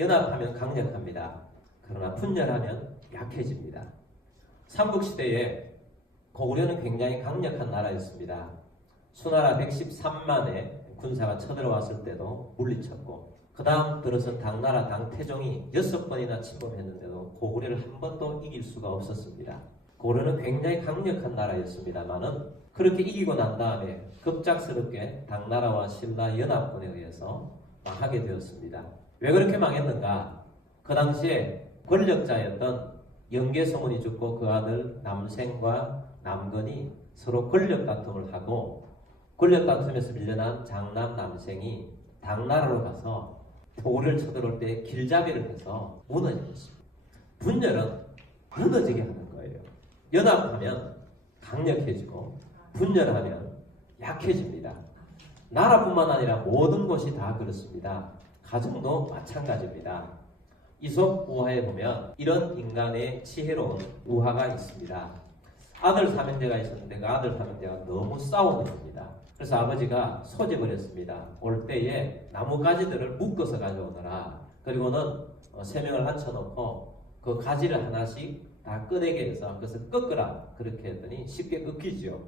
연합하면 강력합니다. 그러나 분열하면 약해집니다. 삼국시대에 고구려는 굉장히 강력한 나라였습니다. 수나라 113만의 군사가 쳐들어왔을 때도 물리쳤고, 그 다음 들어선 당나라 당태종이 6번이나 침범했는데도 고구려를 한 번도 이길 수가 없었습니다. 고구려는 굉장히 강력한 나라였습니다만은 그렇게 이기고 난 다음에 급작스럽게 당나라와 신라 연합군에 의해서 망하게 되었습니다. 왜 그렇게 망했는가? 그 당시에 권력자였던 영계성운이 죽고 그 아들 남생과 남건이 서로 권력 다툼을 하고, 권력 다툼에서 밀려난 장남 남생이 당나라로 가서 고구려를 쳐들어올 때 길잡이를 해서 무너졌습니다. 분열은 무너지게 하는 거예요. 연합하면 강력해지고 분열하면 약해집니다. 나라뿐만 아니라 모든 곳이 다 그렇습니다. 가정도 마찬가지입니다. 이솝 우화에 보면 이런 인간의 지혜로운 우화가 있습니다. 아들 삼형제가 있었는데 그 아들 삼형제가 너무 싸우는 겁니다. 그래서 아버지가 소집을 했습니다. 올 때에 나뭇가지들을 묶어서 가져오너라. 그리고는 3명을 앉혀놓고 그 가지를 하나씩 다 꺼내게 해서 그것을 꺾으라. 그렇게 했더니 쉽게 꺾이죠.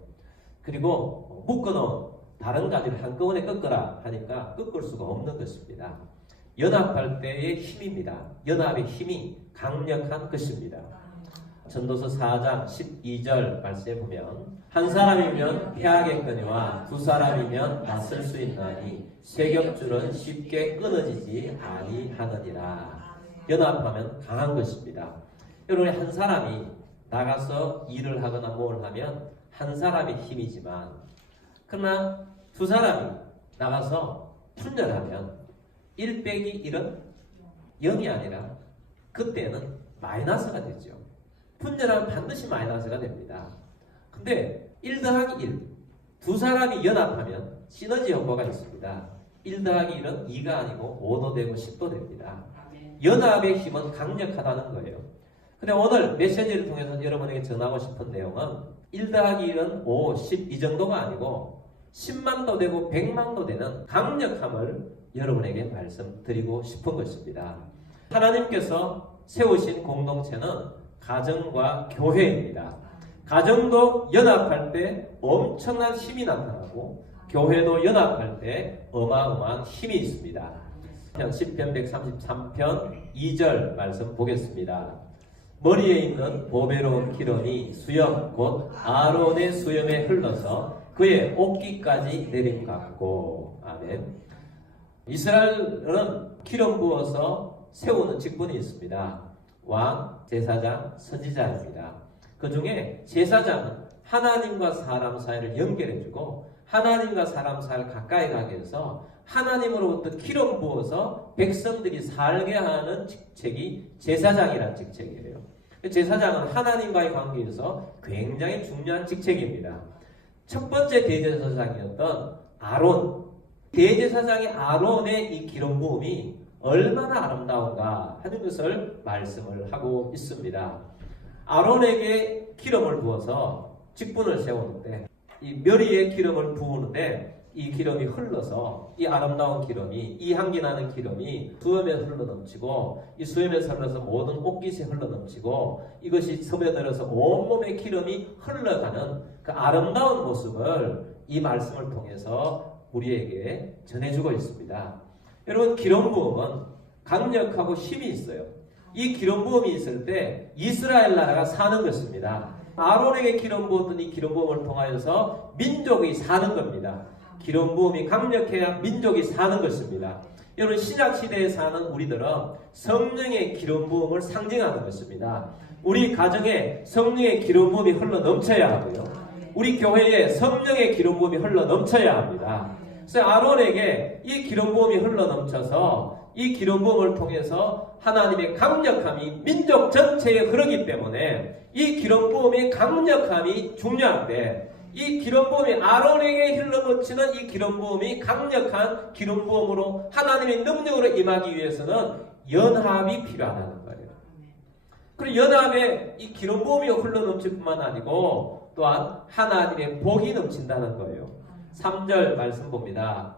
그리고 묶어놓은 다른 가지를 한꺼번에 꺾으라 하니까 꺾을 수가 없는 것입니다. 연합할 때의 힘입니다. 연합의 힘이 강력한 것입니다. 전도서 4장 12절 말씀에 보면 한 사람이면 패하겠거니와 두 사람이면 맞설 수 있나니 쇠격줄은 쉽게 끊어지지 아니하느니라. 연합하면 강한 것입니다. 여러분, 한 사람이 나가서 일을 하거나 뭘 하면 한 사람의 힘이지만, 그러나 두 사람이 나가서 분열하면 1 빼기 1은 0이 아니라 그때는 마이너스가 되죠. 분열하면 반드시 마이너스가 됩니다. 근데 1 더하기 1, 두 사람이 연합하면 시너지 효과가 있습니다. 1 더하기 1은 2가 아니고 5도 되고 10도 됩니다. 연합의 힘은 강력하다는 거예요. 근데 오늘 메시지를 통해서 여러분에게 전하고 싶은 내용은 1 더하기 1은 5, 10 이 정도가 아니고 10만도 되고 100만도 되는 강력함을 여러분에게 말씀드리고 싶은 것입니다. 하나님께서 세우신 공동체는 가정과 교회입니다. 가정도 연합할 때 엄청난 힘이 나타나고 교회도 연합할 때 어마어마한 힘이 있습니다. 시편 133편 2절 말씀 보겠습니다. 머리에 있는 보배로운 기름이 수염 곧 아론의 수염에 흘러서 그의 옷깃까지 내림같고. 아멘. 이스라엘은 기름 부어서 세우는 직분이 있습니다. 왕, 제사장, 선지자입니다. 그 중에 제사장은 하나님과 사람 사이를 연결해주고 하나님과 사람 사이를 가까이 가게 해서 하나님으로부터 기름 부어서 백성들이 살게 하는 직책이 제사장이라는 직책이에요. 제사장은 하나님과의 관계에서 굉장히 중요한 직책입니다. 첫 번째 대제사장이었던 아론, 대제사장의 아론의 이 기름 부음이 얼마나 아름다운가 하는 것을 말씀을 하고 있습니다. 아론에게 기름을 부어서 직분을 세우는데 이 멸위에 기름을 부으는데 이 기름이 흘러서 이 아름다운 기름이, 이 향기나는 기름이 수염에 흘러넘치고 이 수염에서 흘러서 모든 옷깃에 흘러넘치고 이것이 스며들어서 온몸에 기름이 흘러가는 그 아름다운 모습을 이 말씀을 통해서 우리에게 전해주고 있습니다. 여러분, 기름 부음은 강력하고 힘이 있어요. 이 기름 부음이 있을 때 이스라엘 나라가 사는 것입니다. 아론에게 기름 부었던 이 기름 부음을 통하여서 민족이 사는 겁니다. 기름 부음이 강력해야 민족이 사는 것입니다. 여러분, 신약 시대에 사는 우리들은 성령의 기름 부음을 상징하는 것입니다. 우리 가정에 성령의 기름 부음이 흘러 넘쳐야 하고요. 우리 교회에 성령의 기름 부음이 흘러 넘쳐야 합니다. 그래서 아론에게 이 기름 부음이 흘러 넘쳐서 이 기름 부음을 통해서 하나님의 강력함이 민족 전체에 흐르기 때문에 이 기름 부음의 강력함이 중요한데, 이 기름 부음이 아론에게 흘러넘치는 이 기름 부음이 강력한 기름 부음으로 하나님의 능력으로 임하기 위해서는 연합이 필요하다는 거예요. 그리고 연합에 이 기름 부음이 흘러넘칠 뿐만 아니고 또한 하나님의 복이 넘친다는 거예요. 3절 말씀 봅니다.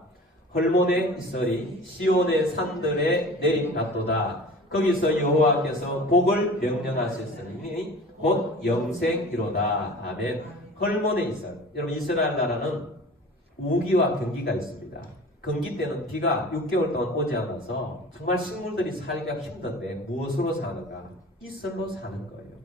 헐몬의 이슬이 시온의 산들에 내림났도다. 거기서 여호와께서 복을 명령하셨으니 곧 영생이로다. 아멘. 헐몬의 이슬. 여러분 이스라엘 나라는 우기와 건기가 있습니다. 건기 때는 비가 6개월 동안 오지 않아서 정말 식물들이 살기가 힘든데 무엇으로 사는가? 이슬로 사는 거예요.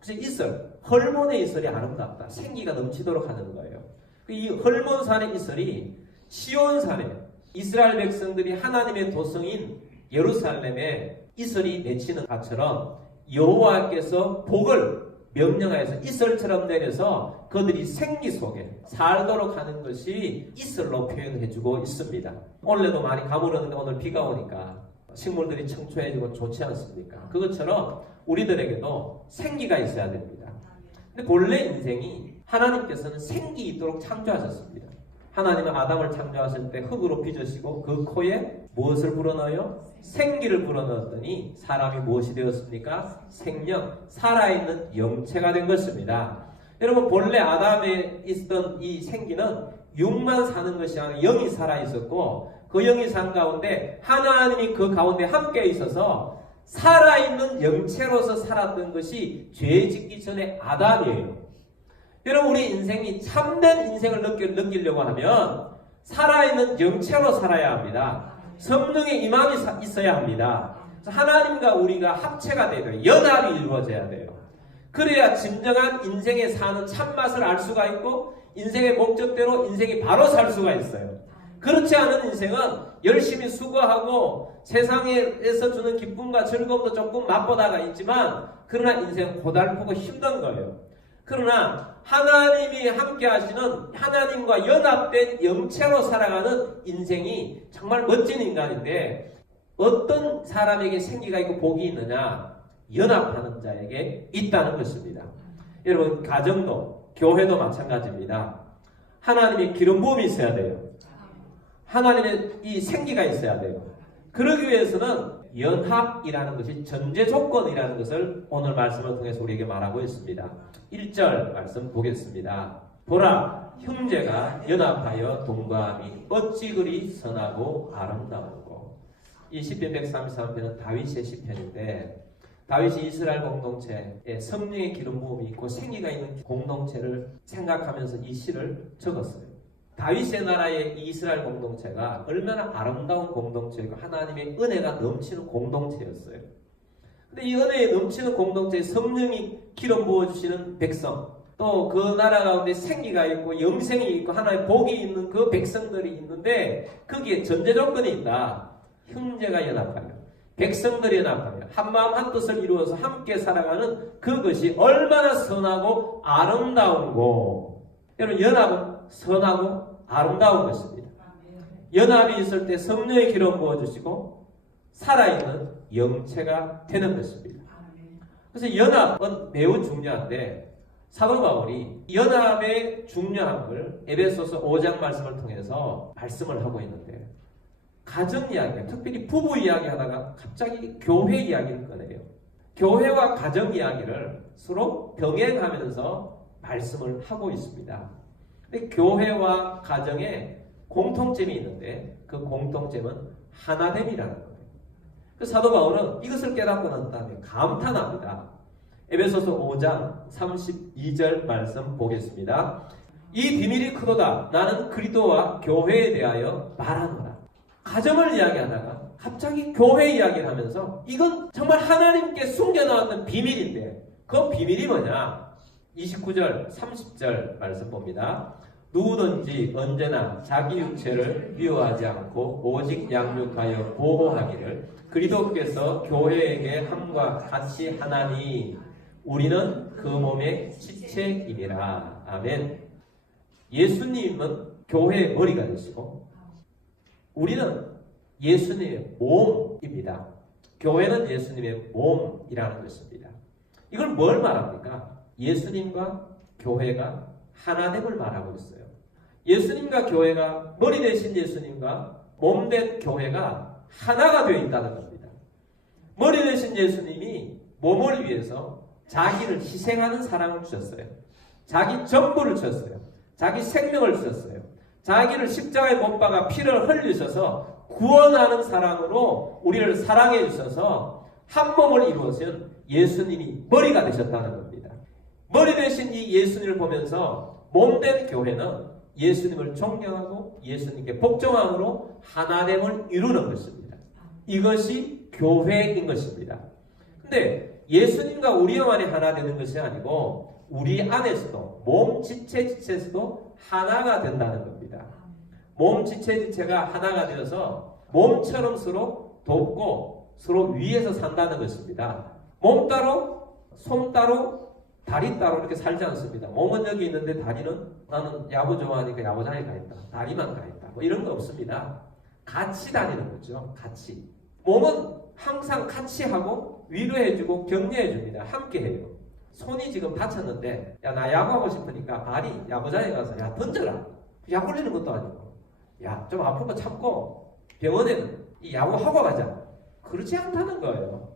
그래서 이슬, 헐몬의 이슬이 아름답다. 생기가 넘치도록 하는 거예요. 이 헐몬산의 이슬이 시온산에 이스라엘 백성들이 하나님의 도성인 예루살렘에 이슬이 맺히는 것처럼 여호와께서 복을 명령하여서 이슬처럼 내려서 그들이 생기 속에 살도록 하는 것이 이슬로 표현해주고 있습니다. 원래도 많이 가물었는데 오늘 비가 오니까 식물들이 청초해지고 좋지 않습니까? 그것처럼 우리들에게도 생기가 있어야 됩니다. 근데 본래 인생이 하나님께서는 생기 있도록 창조하셨습니다. 하나님은 아담을 창조하실 때 흙으로 빚으시고 그 코에 무엇을 불어넣어요? 생기를 불어넣었더니 사람이 무엇이 되었습니까? 생명, 살아있는 영체가 된 것입니다. 여러분 본래 아담에 있었던 이 생기는 육만 사는 것이 아니라 영이 살아있었고 그 영이 산 가운데 하나님이 그 가운데 함께 있어서 살아있는 영체로서 살았던 것이 죄 짓기 전에 아담이에요. 여러분 우리 인생이 참된 인생을 느끼려고 하면 살아있는 영체로 살아야 합니다. 성령의 임함이 있어야 합니다. 하나님과 우리가 합체가 돼야 돼요. 연합이 이루어져야 돼요. 그래야 진정한 인생에 사는 참맛을 알 수가 있고 인생의 목적대로 인생이 바로 살 수가 있어요. 그렇지 않은 인생은 열심히 수고하고 세상에서 주는 기쁨과 즐거움도 조금 맛보다가 있지만 그러나 인생은 고달프고 힘든 거예요. 그러나 하나님이 함께 하시는 하나님과 연합된 영체로 살아가는 인생이 정말 멋진 인간인데 어떤 사람에게 생기가 있고 복이 있느냐? 연합하는 자에게 있다는 것입니다. 여러분 가정도 교회도 마찬가지입니다. 하나님의 기름 부음이 있어야 돼요. 하나님의 이 생기가 있어야 돼요. 그러기 위해서는 연합이라는 것이 전제 조건이라는 것을 오늘 말씀을 통해서 우리에게 말하고 있습니다. 1절 말씀 보겠습니다. 보라 형제가 연합하여 동거함이 어찌 그리 선하고 아름다우고. 이 시편 133편은 다윗의 시편인데 다윗이 이스라엘 공동체에 성령의 기름 부음이 있고 생기가 있는 공동체를 생각하면서 이 시를 적었어요. 다윗의 나라의 이스라엘 공동체가 얼마나 아름다운 공동체이고 하나님의 은혜가 넘치는 공동체였어요. 근데 이 은혜에 넘치는 공동체에 성령이 기름 부어주시는 백성, 또 그 나라 가운데 생기가 있고 영생이 있고 하나의 복이 있는 그 백성들이 있는데 거기에 전제 조건이 있다. 형제가 연합하여, 백성들이 연합하여 한마음 한뜻을 이루어서 함께 살아가는 그것이 얼마나 선하고 아름다운고. 여러분 연합은 선하고 아름다운 것입니다. 연합이 있을 때 성령의 기름 부어주시고 살아있는 영체가 되는 것입니다. 그래서 연합은 매우 중요한데 사도 바울이 연합의 중요함을 에베소서 5장 말씀을 통해서 말씀을 하고 있는데 가정 이야기, 특별히 부부 이야기 하다가 갑자기 교회 이야기를 꺼내요. 교회와 가정 이야기를 서로 병행하면서 말씀을 하고 있습니다. 근데 교회와 가정에 공통점이 있는데 그 공통점은 하나됨이라는 거예요. 그 사도 바울은 이것을 깨닫고 난 다음에 감탄합니다. 에베소서 5장 32절 말씀 보겠습니다. 이 비밀이 크도다. 나는 그리스도와 교회에 대하여 말하노라. 가정을 이야기하다가 갑자기 교회 이야기를 하면서 이건 정말 하나님께 숨겨놓았던 비밀인데 그 비밀이 뭐냐? 29절 30절 말씀 봅니다. 누구든지 언제나 자기 육체를 미워하지 않고 오직 양육하여 보호하기를 그리스도께서 교회에게 함과 같이 하나니 우리는 그 몸의 지체임이라. 아멘. 예수님은 교회의 머리가 되시고 우리는 예수님의 몸입니다. 교회는 예수님의 몸이라는 것입니다. 이걸 뭘 말합니까? 예수님과 교회가 하나됨을 말하고 있어요. 예수님과 교회가 머리 되신 예수님과 몸된 교회가 하나가 되어 있다는 겁니다. 머리 되신 예수님이 몸을 위해서 자기를 희생하는 사랑을 주셨어요. 자기 전부를 주셨어요. 자기 생명을 주셨어요. 자기를 십자가에 못 박아 피를 흘리셔서 구원하는 사랑으로 우리를 사랑해 주셔서 한 몸을 이루어진 예수님이 머리가 되셨다는 겁니다. 머리 되신 이 예수님을 보면서 몸된 교회는 예수님을 존경하고 예수님께 복종함으로 하나됨을 이루는 것입니다. 이것이 교회인 것입니다. 근데 예수님과 우리만이 하나 되는 것이 아니고 우리 안에서도 몸 지체에서도 하나가 된다는 겁니다. 몸 지체가 하나가 되어서 몸처럼 서로 돕고 서로 위에서 산다는 것입니다. 몸 따로 손 따로 다리 따로 이렇게 살지 않습니다. 몸은 여기 있는데 다리는 나는 야구 좋아하니까 야구장에 가 있다. 다리만 가 있다. 뭐 이런 거 없습니다. 같이 다니는 거죠. 같이. 몸은 항상 같이 하고 위로해주고 격려해줍니다. 함께 해요. 손이 지금 다쳤는데 야 나 야구하고 싶으니까 발이 야구장에 가서 야 던져라. 약 올리는 것도 아니고 야 좀 아픈 거 참고 병원에는 이 야구하고 가자. 그렇지 않다는 거예요.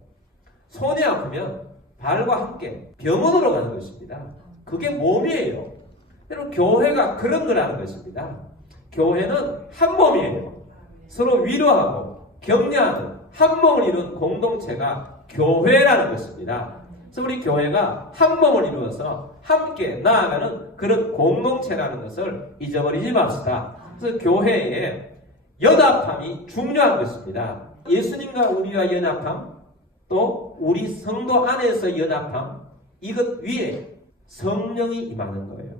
손이 아프면 발과 함께 병원으로 가는 것입니다. 그게 몸이에요. 여러분 교회가 그런 거라는 것입니다. 교회는 한 몸이에요. 서로 위로하고 격려하는 한 몸을 이룬 공동체가 교회라는 것입니다. 그래서 우리 교회가 한 몸을 이루어서 함께 나아가는 그런 공동체라는 것을 잊어버리지 맙시다. 그래서 교회에 연합함이 중요한 것입니다. 예수님과 우리와 연합함, 또 우리 성도 안에서 연합함, 이것 위에 성령이 임하는 거예요.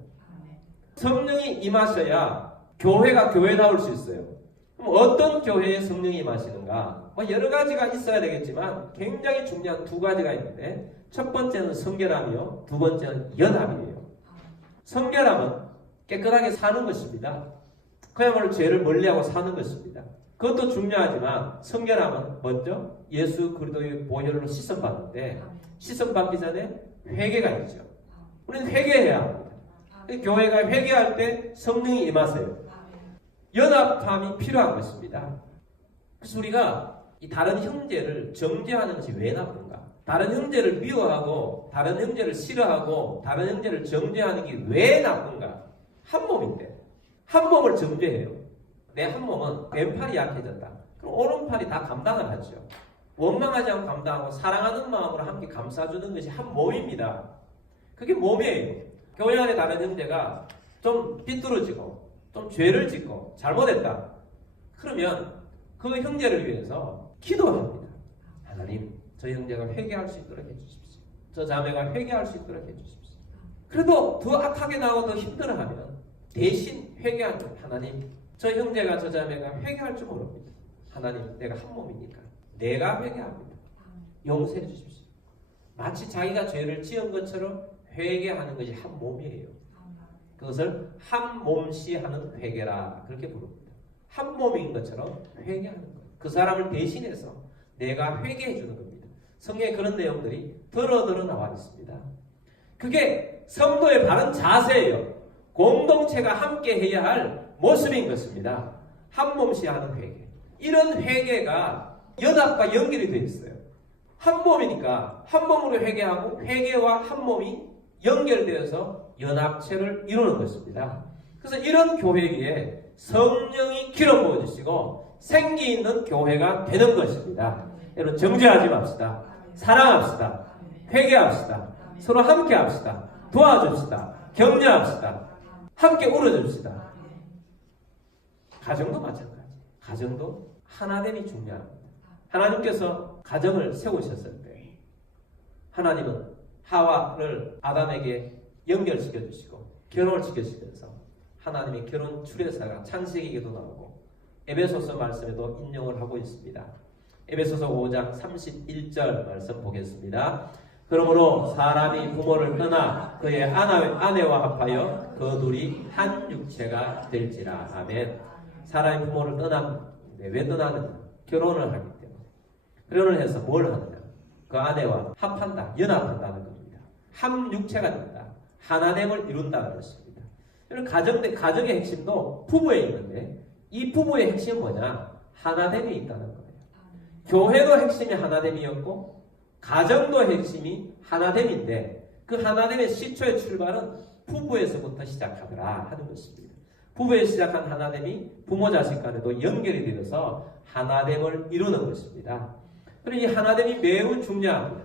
성령이 임하셔야 교회가 교회다울 수 있어요. 그럼 어떤 교회에 성령이 임하시는가? 뭐 여러 가지가 있어야 되겠지만 굉장히 중요한 두 가지가 있는데 첫 번째는 성결함이요. 두 번째는 연합이에요. 성결함은 깨끗하게 사는 것입니다. 그야말로 죄를 멀리하고 사는 것입니다. 그것도 중요하지만 성결함은 먼저 예수 그리스도의 보혈로 씻음받는데 씻음받기 전에 회개가 있죠. 우리는 회개해야 합니다. 교회가 회개할 때 성령이 임하세요. 연합함이 필요한 것입니다. 그래서 우리가 이 다른 형제를 정죄하는 것이 왜 나쁜가? 다른 형제를 미워하고 다른 형제를 싫어하고 다른 형제를 정죄하는 게 왜 나쁜가? 한 몸인데 한 몸을 정죄해요. 내 한 몸은 왼팔이 약해졌다. 그럼 오른팔이 다 감당을 하죠. 원망하지 않고 감당하고 사랑하는 마음으로 함께 감싸주는 것이 한 몸입니다. 그게 몸이에요. 교회 안에 다른 형제가 좀 삐뚤어지고 좀 죄를 짓고 잘못했다. 그러면 그 형제를 위해서 기도합니다. 하나님, 저 형제가 회개할 수 있도록 해주십시오. 저 자매가 회개할 수 있도록 해주십시오. 그래도 더 악하게 나오고 더 힘들어하면 대신 회개하는 하나님, 저 형제가 저 자매가 회개할 줄 모릅니다. 하나님, 내가 한 몸이니까 내가 회개합니다. 용서해 주십시오. 마치 자기가 죄를 지은 것처럼 회개하는 것이 한 몸이에요. 그것을 한 몸시 하는 회개라 그렇게 부릅니다. 한 몸인 것처럼 회개하는 거예요. 그 사람을 대신해서 내가 회개해 주는 겁니다. 성경에 그런 내용들이 더러 나와 있습니다. 그게 성도의 바른 자세예요. 공동체가 함께 해야 할 모습인 것입니다. 한 몸시 하는 회개. 이런 회개가 연합과 연결이 되어 있어요. 한 몸이니까 한 몸으로 회개하고 회개와 한 몸이 연결되어서 연합체를 이루는 것입니다. 그래서 이런 교회 위에 성령이 기름 부어주시고 생기 있는 교회가 되는 것입니다. 여러분 정죄하지 맙시다. 사랑합시다. 회개합시다. 서로 함께 합시다. 도와줍시다. 격려합시다. 함께 울어줍시다. 가정도 마찬가지. 가정도 하나됨이 중요합니다. 하나님께서 가정을 세우셨을 때 하나님은 하와를 아담에게 연결시켜 주시고 결혼을 시켜주시면서 하나님의 결혼 추례사가 창세기에도 나오고 에베소서 말씀에도 인용을 하고 있습니다. 에베소서 5장 31절 말씀 보겠습니다. 그러므로 사람이 부모를 떠나 그의 아내와 합하여 그 둘이 한 육체가 될지라. 아멘. 사람이 부모를 떠나는데 왜 떠나느냐? 결혼을 하기 때문에. 결혼을 해서 뭘 하느냐? 그 아내와 합한다, 연합한다는 겁니다. 한 육체가 된다. 하나됨을 이룬다는 것입니다. 가정의 핵심도 부부에 있는데 이 부부의 핵심은 뭐냐? 하나됨이 있다는 거예요. 교회도 핵심이 하나됨이었고 가정도 핵심이 하나됨인데 그 하나됨의 시초의 출발은 부부에서부터 시작하더라 하는 것입니다. 부부에 시작한 하나됨이 부모 자식 간에도 연결이 되어서 하나됨을 이루는 것입니다. 그리고 이 하나됨이 매우 중요합니다.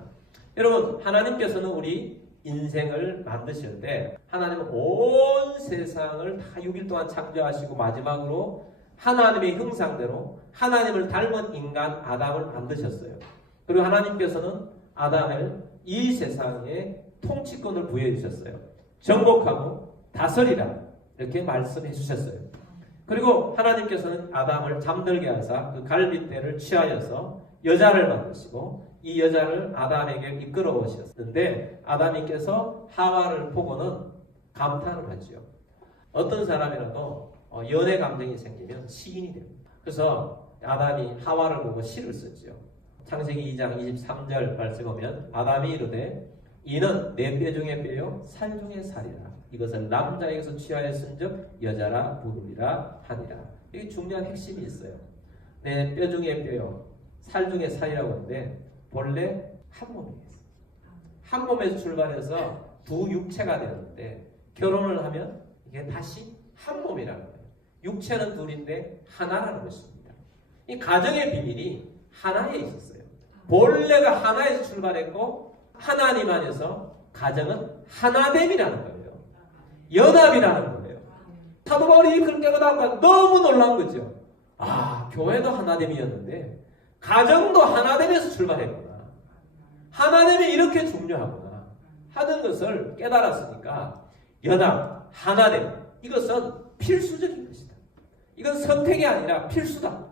여러분, 하나님께서는 우리 인생을 만드실 때 하나님은 온 세상을 다 6일 동안 창조하시고 마지막으로 하나님의 형상대로 하나님을 닮은 인간 아담을 만드셨어요. 그리고 하나님께서는 아담을 이 세상에 통치권을 부여해 주셨어요. 정복하고 다스리라 이렇게 말씀해 주셨어요. 그리고 하나님께서는 아담을 잠들게 하사 그 갈빗대를 취하여서 여자를 만드시고 이 여자를 아담에게 이끌어 오셨는데 아담이께서 하와를 보고는 감탄을 하지요. 어떤 사람이라도 연애 감정이 생기면 시인이 됩니다. 그래서 아담이 하와를 보고 시를 썼지요. 창세기 2장 23절 말씀 보면 아담이 이르되 이는 내 뼈 중에 뼈요 살 중에 살이라 이것을 남자에게서 취하여 쓴즉 여자라 부르리라 하니라. 이게 중요한 핵심이 있어요. 내 뼈 중에 뼈요 살 중에 살이라고 하는데 본래 한 몸이에요. 한 몸에서 출발해서 두 육체가 되는데 결혼을 하면 이게 다시 한 몸이라는 거예요. 육체는 둘인데 하나라는 것입니다. 이 가정의 비밀이 하나에 있었어요. 본래가 하나에서 출발했고 하나님 안에서 가정은 하나됨이라는 거예요. 연합이라는 거예요. 사도 바울이 이걸 깨닫고 너무 놀라운 거죠. 아, 교회도 하나됨이었는데 가정도 하나됨에서 출발했구나. 하나됨이 이렇게 중요하구나 하는 것을 깨달았으니까 연합, 하나됨 이것은 필수적인 것이다. 이건 선택이 아니라 필수다.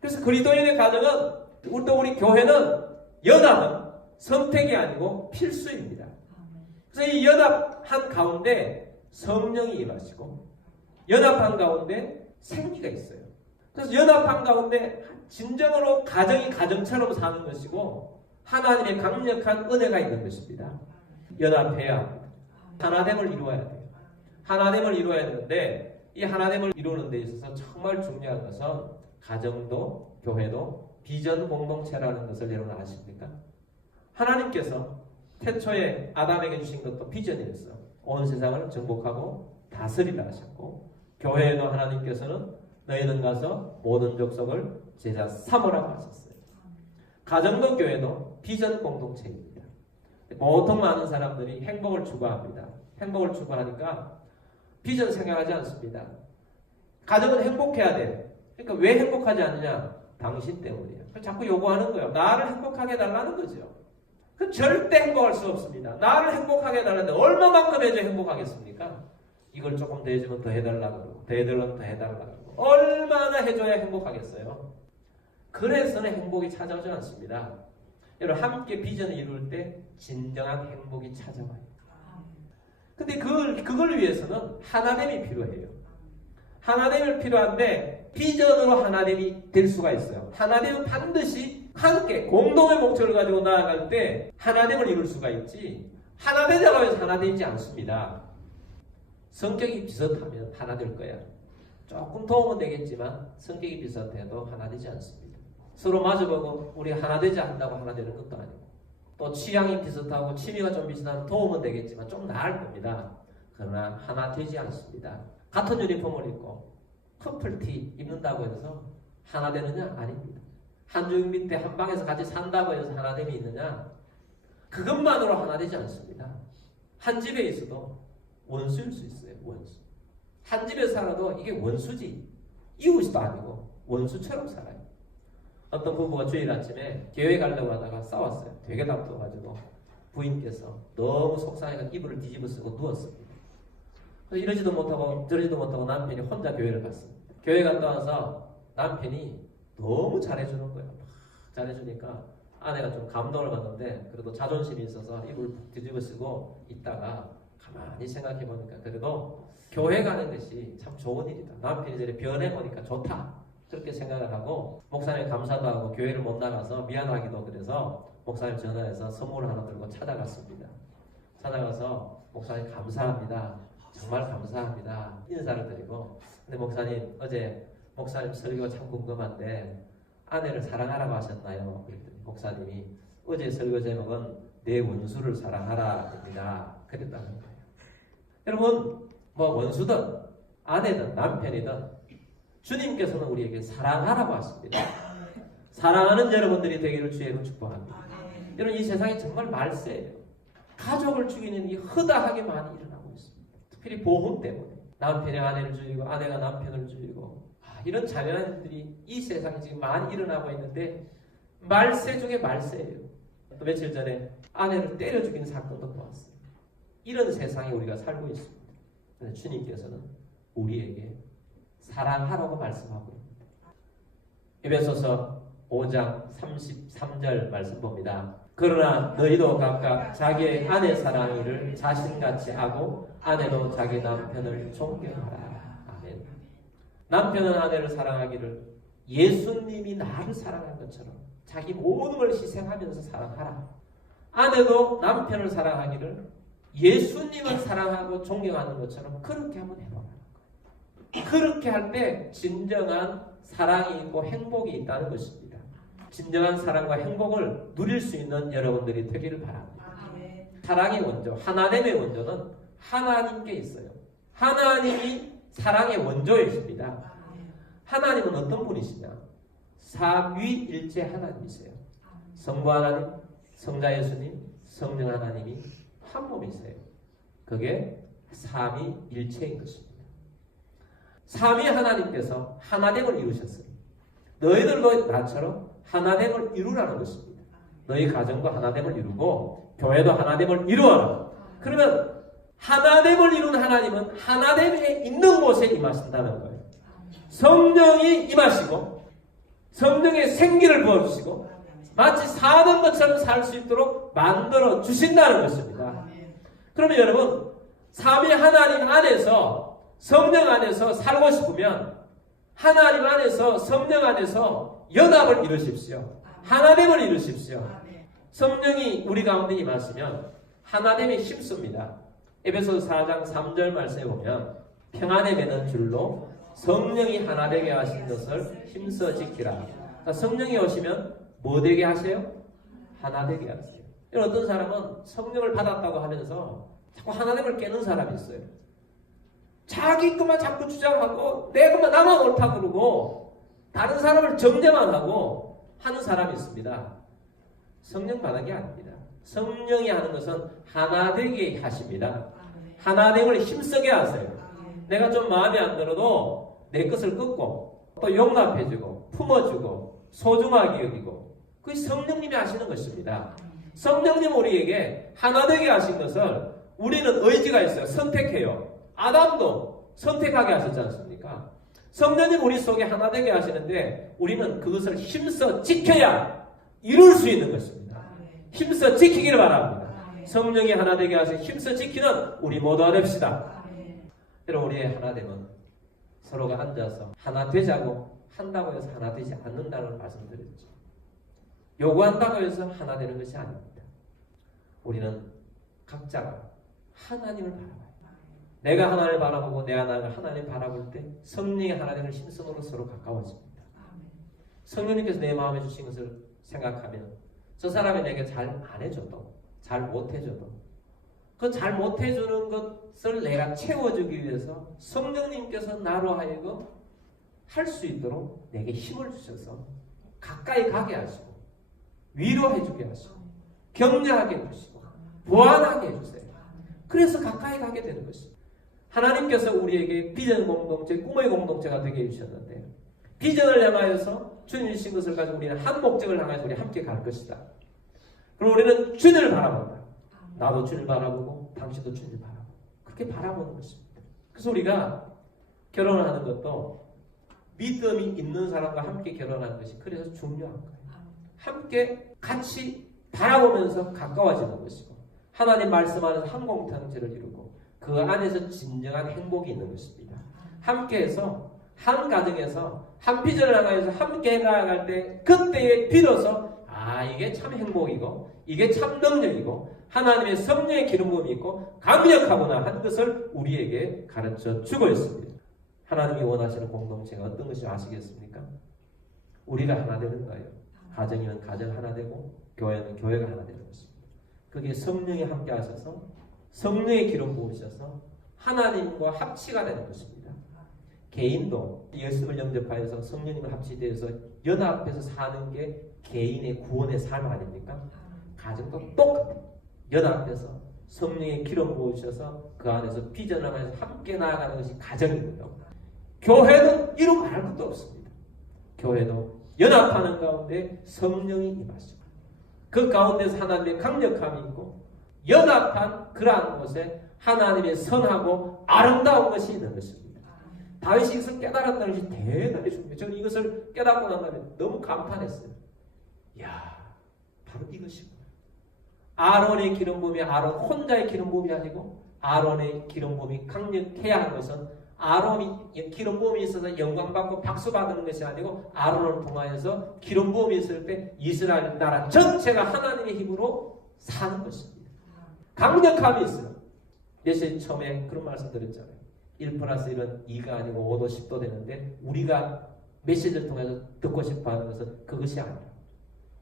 그래서 그리스도인의 가정은 우리 교회는 연합은 선택이 아니고 필수입니다. 그래서 이 연합한 가운데 성령이 임하시고 연합한 가운데 생기가 있어요. 그래서 연합한 가운데 진정으로 가정이 가정처럼 사는 것이고 하나님의 강력한 은혜가 있는 것입니다. 연합해야 합니다. 하나됨을 이루어야 돼요. 하나됨을 이루어야 되는데 이 하나됨을 이루는 데 있어서 정말 중요한 것은 가정도 교회도 비전 공동체라는 것을 여러분 아십니까? 하나님께서 태초에 아담에게 주신 것도 비전이었어. 온 세상을 정복하고 다스리라 하셨고 교회에도 하나님께서는 너희는 가서 모든 족속을 제자 삼으라고 하셨어요. 가정도 교회도 비전 공동체입니다. 보통 많은 사람들이 행복을 추구합니다. 행복을 추구하니까 비전 생각하지 않습니다. 가정은 행복해야 돼. 그러니까 왜 행복하지 않느냐? 당신 때문이야. 자꾸 요구하는 거예요. 나를 행복하게 해달라는 거죠. 그 절대 행복할 수 없습니다. 나를 행복하게 해달라는데 얼마만큼 해줘 행복하겠습니까? 이걸 조금 더 해주면 더 해달라고 그러고 더 해달라면 더 해달라고 그러고 얼마나 해줘야 행복하겠어요? 그래서는 행복이 찾아오지 않습니다. 여러분 함께 비전을 이룰 때 진정한 행복이 찾아와요. 근데 그걸 위해서는 하나됨이 필요해요. 하나됨이 필요한데 비전으로 하나됨이 될 수가 있어요. 하나됨은 반드시 함께 공동의 목적을 가지고 나아갈 때 하나됨을 이룰 수가 있지 하나되자고 해서 하나되지 않습니다. 성격이 비슷하면 하나 될 거야. 조금 도움은 되겠지만 성격이 비슷해도 하나 되지 않습니다. 서로 마주보고 우리 하나 되자 한다고 하나 되는 것도 아니고 또 취향이 비슷하고 취미가 좀 비슷하면 도움은 되겠지만 좀 나을 겁니다. 그러나 하나 되지 않습니다. 같은 유니폼을 입고 커플티 입는다고 해서 하나 되느냐? 아닙니다. 한 줄 밑에 한 방에서 같이 산다고 해서 하나됨이 있느냐? 그것만으로 하나 되지 않습니다. 한 집에 있어도 원수일 수 있어요. 원수. 한 집에 살아도 이게 원수지. 이웃도 아니고 원수처럼 살아요. 어떤 부부가 주일 아침에 교회 가려고 하다가 싸웠어요. 되게 다투어가지고 부인께서 너무 속상해서 이불을 뒤집어 쓰고 누웠습니다. 이러지도 못하고 저러지도 못하고 남편이 혼자 교회를 갔습니다. 교회 갔다 와서 남편이 너무 잘해주는 거예요. 막 잘해주니까 아내가 좀 감동을 받는데 그래도 자존심이 있어서 이불 뒤집어 쓰고 있다가 가만히 생각해 보니까 그래도 교회 가는 것이 참 좋은 일이다. 남편이 저렇게 변해보니까 좋다. 그렇게 생각을 하고 목사님 감사도 하고 교회를 못 나가서 미안하기도 그래서 목사님 전화해서 선물을 하나 들고 찾아갔습니다. 찾아가서 목사님 감사합니다. 정말 감사합니다. 인사를 드리고 근데 목사님 어제 목사님 설교가 참 궁금한데 아내를 사랑하라고 하셨나요? 그랬더니 목사님이 어제 설교 제목은 내 원수를 사랑하라입니다. 그랬다는 거예요. 여러분 뭐 원수든 아내든 남편이든 주님께서는 우리에게 사랑하라고 하십니다. 사랑하는 여러분들이 되기를 주의로 축복합니다. 여러분 이 세상이 정말 말세예요. 가족을 죽이는 일이 허다하게 많이 일어나고 있습니다. 특별히 보험 때문에 남편이 아내를 죽이고 아내가 남편을 죽이고 이런 잔인한 일들이 이 세상에 지금 많이 일어나고 있는데 말세 중에 말세예요. 또 며칠 전에 아내를 때려 죽인 사건도 보았어요. 이런 세상에 우리가 살고 있습니다. 그래서 주님께서는 우리에게 사랑하라고 말씀하고 있습니다. 에베소서 5장 33절 말씀 봅니다. 그러나 너희도 각각 자기의 아내 사랑이를 자신같이 하고 아내도 자기 남편을 존경하라. 아멘. 남편은 아내를 사랑하기를 예수님이 나를 사랑한 것처럼 자기 모든 걸 희생하면서 사랑하라. 아내도 남편을 사랑하기를 예수님을 사랑하고 존경하는 것처럼 그렇게 한번 해보라는 거예요. 그렇게 할 때 진정한 사랑이 있고 행복이 있다는 것입니다. 진정한 사랑과 행복을 누릴 수 있는 여러분들이 되기를 바랍니다. 사랑의 원조, 하나님의 원조는 하나님께 있어요. 하나님이 사랑의 원조이십니다. 하나님은 어떤 분이시냐? 삼위일체 하나님이세요. 성부 하나님, 성자 예수님, 성령 하나님이 한 몸이세요. 그게 삼위일체인 것입니다. 삼위 하나님께서 하나됨을 이루셨어요. 너희들도 나처럼 하나됨을 이루라는 것입니다. 너희 가정도 하나됨을 이루고 교회도 하나됨을 이루어라. 그러면 하나됨을 이룬 하나님은 하나됨에 있는 곳에 임하신다는 거예요. 성령이 임하시고 성령의 생기를 부어주시고 마치 사는 것처럼 살 수 있도록 만들어 주신다는 것입니다. 그러면 여러분 삼위 하나님 안에서 성령 안에서 살고 싶으면 하나님 안에서 성령 안에서 연합을 이루십시오. 하나됨을 이루십시오. 성령이 우리 가운데 임하시면 하나됨이 힘씁니다. 에베소서 4장 3절 말씀에 보면 평안에 매는 줄로 성령이 하나 되게 하신 것을 힘써 지키라. 성령이 오시면 뭐 되게 하세요? 하나 되게 하세요. 어떤 사람은 성령을 받았다고 하면서 자꾸 하나됨을 깨는 사람이 있어요. 자기 것만 자꾸 주장하고 내 것만 나만 옳다고 그러고 다른 사람을 정죄만 하고 하는 사람이 있습니다. 성령 받은 게 아닙니다. 성령이 하는 것은 하나 되게 하십니다. 하나됨을 힘쓰게 하세요. 내가 좀 마음에 안 들어도 내 것을 끊고 또 용납해주고 품어주고 소중하게 여기고 그게 성령님이 하시는 것입니다. 성령님 우리에게 하나 되게 하신 것을 우리는 의지가 있어요. 선택해요. 아담도 선택하게 하셨지 않습니까? 성령님 우리 속에 하나 되게 하시는데 우리는 그것을 힘써 지켜야 이룰 수 있는 것입니다. 힘써 지키기를 바랍니다. 성령이 하나 되게 하신 힘써 지키는 우리 모두가 됩시다. 여러분 우리의 하나됨은 서로가 앉아서 하나 되자고 한다고 해서 하나 되지 않는다는 말씀드렸죠. 요구한다고 해서 하나 되는 것이 아닙니다. 우리는 각자가 하나님을 바라봐요. 내가 하나님을 바라보고 내 하나님을 바라볼 때 성령의 하나됨을 힘쓰므로 서로 가까워집니다. 성령님께서 내 마음에 주신 것을 생각하면 저 사람이 내게 잘 안 해줘도 잘 못해줘도 그 잘 못해주는 것을 내가 채워주기 위해서 성령님께서 나로 하여금 할 수 있도록 내게 힘을 주셔서 가까이 가게 하시고 위로해주게 하시고 격려하게 해주시고 보완하게 해주세요. 그래서 가까이 가게 되는 것입니다. 하나님께서 우리에게 비전 공동체, 꿈의 공동체가 되게 해주셨는데 비전을 향하여서 주님 주신 것을 가지고 우리는 한 목적을 향해서 우리 함께 갈 것이다. 그럼 우리는 주님을 바라본다. 나도 주님을 바라보고 당신도 주님을 바라보고 그렇게 바라보는 것입니다. 그래서 우리가 결혼을 하는 것도 믿음이 있는 사람과 함께 결혼하는 것이 그래서 중요한 거예요. 함께 같이 바라보면서 가까워지는 것이고 하나님 말씀 안에서 한 공동체를 이루고 그 안에서 진정한 행복이 있는 것입니다. 함께해서 한 가정에서 한 비전을 향해서 함께 나아갈 때 그때에 비로소 이게 참 행복이고 이게 참 능력이고 하나님의 성령의 기름 부음이 있고 강력하구나 하는 것을 우리에게 가르쳐 주고 있습니다. 하나님이 원하시는 공동체가 어떤 것인지 아시겠습니까? 우리가 하나 되는 거예요. 가정이면 가정 하나 되고 교회는 교회가 하나 되는 것입니다. 그게 성령이 함께 하셔서 성령의 기름 부으셔서 하나님과 합치가 되는 것입니다. 개인도 예수님을 영접하여서 성령님을 합치되어서 연합해서 사는 게 개인의 구원의 삶 아닙니까? 가정도 똑같아요. 연합해서 성령의 기름 부으셔서 그 안에서 비전을 하면서 함께 나아가는 것이 가정이거든요. 교회는 이루 말할 것도 없습니다. 교회도 연합하는 가운데 성령이 임하시고 그 가운데서 하나님의 강력함이 있고 연합한 그러한 곳에 하나님의 선하고 아름다운 것이 있는 것입니다. 다윗이 이것을 깨달았다는 것이 대단히 중요해요. 저는 이것을 깨닫고 난 다음에 너무 감탄했어요. 이야, 바로 이것이구나. 아론의 기름 부음이 아론 혼자의 기름 부음이 아니고 아론의 기름 부음이 강력해야 하는 것은 아론이 기름 부음이 있어서 영광 받고 박수 받는 것이 아니고 아론을 통하여서 기름 부음이 있을 때 이스라엘 나라 전체가 하나님의 힘으로 사는 것입니다. 강력함이 있어요. 예수님 처음에 그런 말씀 드렸잖아요. 1+1은 2가 아니고 5도 10도 되는데 우리가 메시지를 통해서 듣고 싶어 하는 것은 그것이 아니라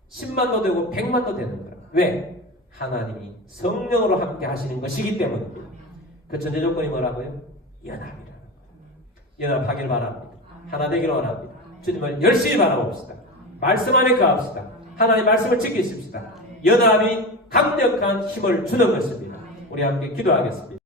10만도 되고 100만도 되는 거야. 왜? 하나님이 성령으로 함께 하시는 것이기 때문입니다. 그 전제 조건이 뭐라고요? 연합이라는 거예요. 연합하길 바랍니다. 하나 되기를 원합니다. 주님을 열심히 바라봅시다. 말씀 안에 거합시다. 하나님의 말씀을 지키십시다. 연합이 강력한 힘을 주는 것입니다. 우리 함께 기도하겠습니다.